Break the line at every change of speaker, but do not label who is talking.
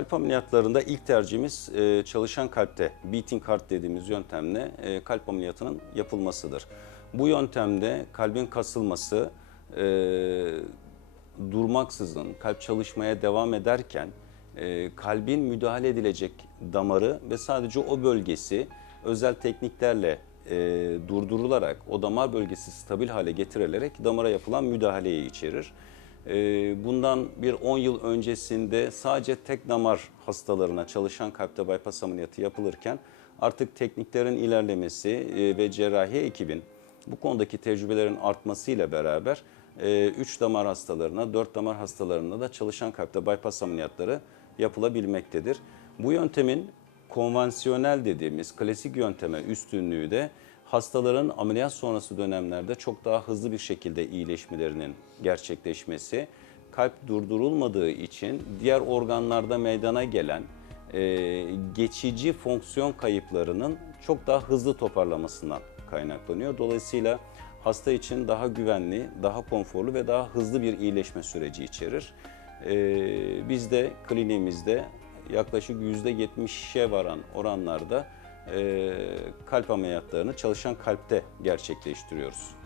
Kalp ameliyatlarında ilk tercihimiz e, çalışan kalpte beating heart dediğimiz yöntemle e, kalp ameliyatının yapılmasıdır. Bu yöntemde kalbin kasılması e, durmaksızın kalp çalışmaya devam ederken e, kalbin müdahale edilecek damarı ve sadece o bölgesi özel tekniklerle e, durdurularak o damar bölgesi stabil hale getirilerek damara yapılan müdahaleyi içerir. E, bundan bir 10 yıl öncesinde sadece tek damar hastalarına çalışan kalpte bypass ameliyatı yapılırken artık tekniklerin ilerlemesi e, ve cerrahi ekibin bu konudaki tecrübelerin artmasıyla beraber 3 damar hastalarına, 4 damar hastalarına da çalışan kalpte bypass ameliyatları yapılabilmektedir. Bu yöntemin konvansiyonel dediğimiz klasik yönteme üstünlüğü de hastaların ameliyat sonrası dönemlerde çok daha hızlı bir şekilde iyileşmelerinin gerçekleşmesi, kalp durdurulmadığı için diğer organlarda meydana gelen e, geçici fonksiyon kayıplarının çok daha hızlı toparlamasından kaynaklanıyor. Dolayısıyla hasta için daha güvenli, daha konforlu ve daha hızlı bir iyileşme süreci içerir. E, biz de kliniğimizde yaklaşık %70'e varan oranlarda kalp ameliyatlarını çalışan kalpte gerçekleştiriyoruz.